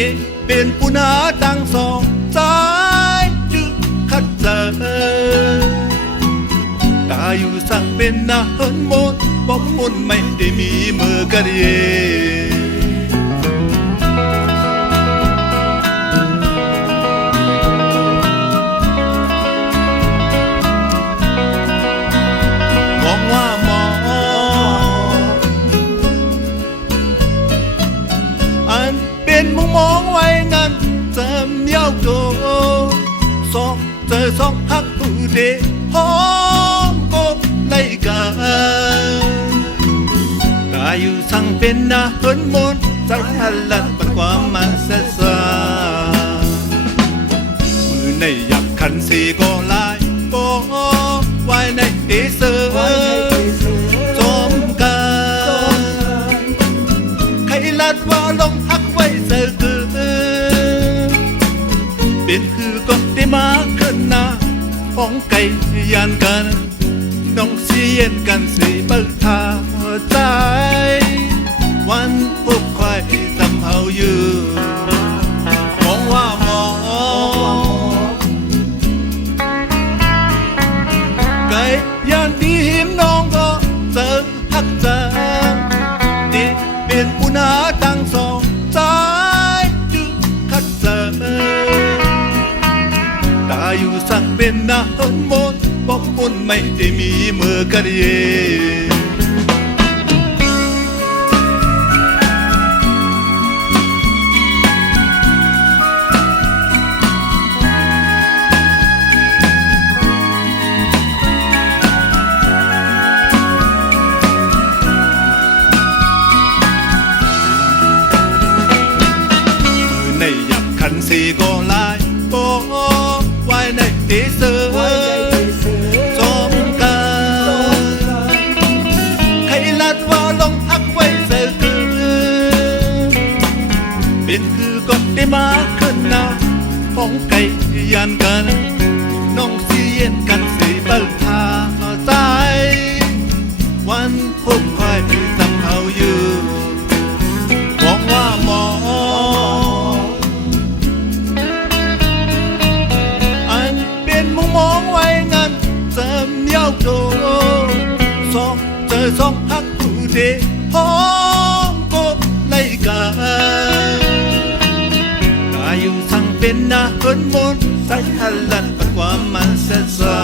ดีเป็นปุนาดังสองสายจึกขัดเจอตาอยู่สั่งเป็นนาเฮินมดบอกมนไม่ได้มีมือกระเดียมุมมองไว้นั้นเติมเย้าโตสองเจอสองฮักผู้เดพร้อมก็ไล่กันตาอยู่สั่งเป็นนาเฮินมนใจหันหลังปัดความมันเสียสามือในหยับขันสีก็ลายก็ไว้ในเอเซอร์จอมกันใครลัดว่าลงฮักไว้เสือเป็นคือก็ได้มาขึ้นหน้าป้องไก่ยันกันน้องเสียนกันสิเบิกทาใจวันพบควายสำเฮาอยู่มองว่าหมอไก่ยันดีหิมน้องก็เจอฮักจางดีเป็นปุนาดังสองใจจึงขัดเจอตาอยู่สั่งเป็นนาเฮินมดบอกมนไม่ได้มีมือกระเดียในหยับขันสีก็ลายก็ไว้ในเอเซอร์จอมกันใครลัดว่าลงฮักไว้เสือเป็นคือก็ได้มาขึ้นหน้าป้องไก่ยันกันน้องเสียนกันสิเบิกทาใจวันพบควายสำเฮาอยู่มองว่าหมอมองไว้งั้นเติมเย้าโตสองเจอสองฮักผู้เดพร้อมก็ไล่กันตาอยู่สั่งเป็นนาเฮินมนใจหันหลังปัดความมันเสียสา